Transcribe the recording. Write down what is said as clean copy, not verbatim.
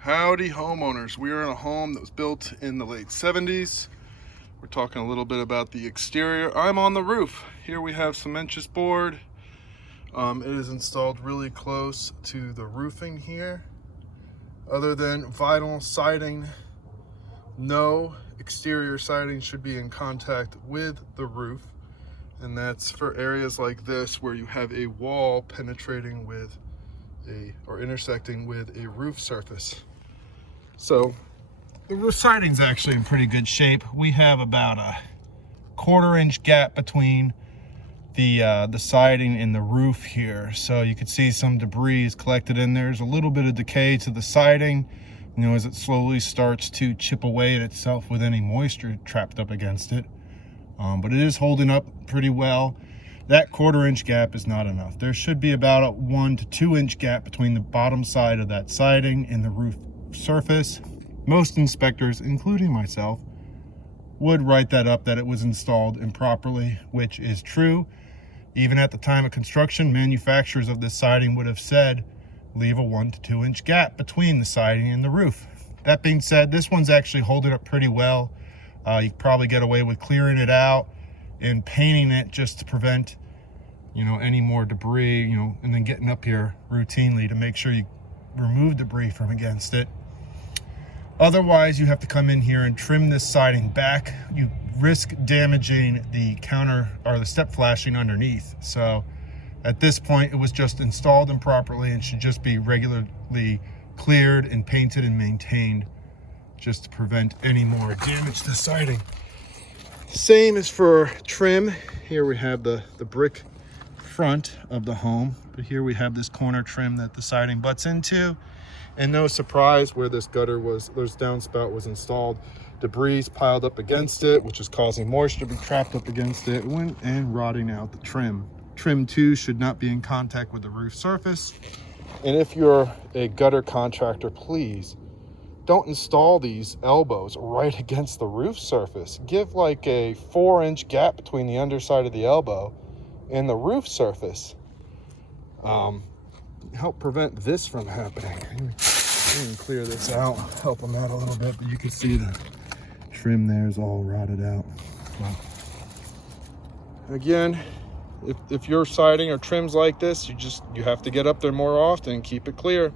Howdy homeowners. We are in a home that was built in the late 70s. We're talking a little bit about the exterior. I'm on the roof. Here we have cementitious board. It is installed really close to the roofing here. Other than vinyl siding, no exterior siding should be in contact with the roof. And that's for areas like this where you have a wall penetrating with or intersecting with a roof surface. So the roof siding's actually in pretty good shape. We have about a 1/4 inch gap between the siding and the roof here. So you can see some debris is collected in there. There's a little bit of decay to the siding, you know, as it slowly starts to chip away at itself with any moisture trapped up against it. But it is holding up pretty well. That 1/4 inch gap is not enough. There should be about a 1 to 2 inch gap between the bottom side of that siding and the roof surface. Most inspectors, including myself, would write that up that it was installed improperly, which is true. Even at the time of construction, manufacturers of this siding would have said leave a 1 to 2 inch gap between the siding and the roof. That being said, this one's actually holding up pretty well. You probably get away with clearing it out and painting it just to prevent, you know, any more debris, you know, and then getting up here routinely to make sure you remove debris from against it. Otherwise, you have to come in here and trim this siding back. You risk damaging the counter or the step flashing underneath. So at this point, it was just installed improperly and should just be regularly cleared and painted and maintained just to prevent any more damage to the siding. Same as for trim. Here we have the brick front of the home, but here we have this corner trim that the siding butts into. And no surprise, where this downspout was installed, debris piled up against it, which is causing moisture to be trapped up against it and rotting out the trim. Trim too should not be in contact with the roof surface. And if you're a gutter contractor, please don't install these elbows right against the roof surface. Give like a 4 inch gap between the underside of the elbow and the roof surface. Help prevent this from happening. Let me clear this out, help them out a little bit, but you can see the trim there is all rotted out. So, again, if your siding or trims like this, you have to get up there more often and keep it clear.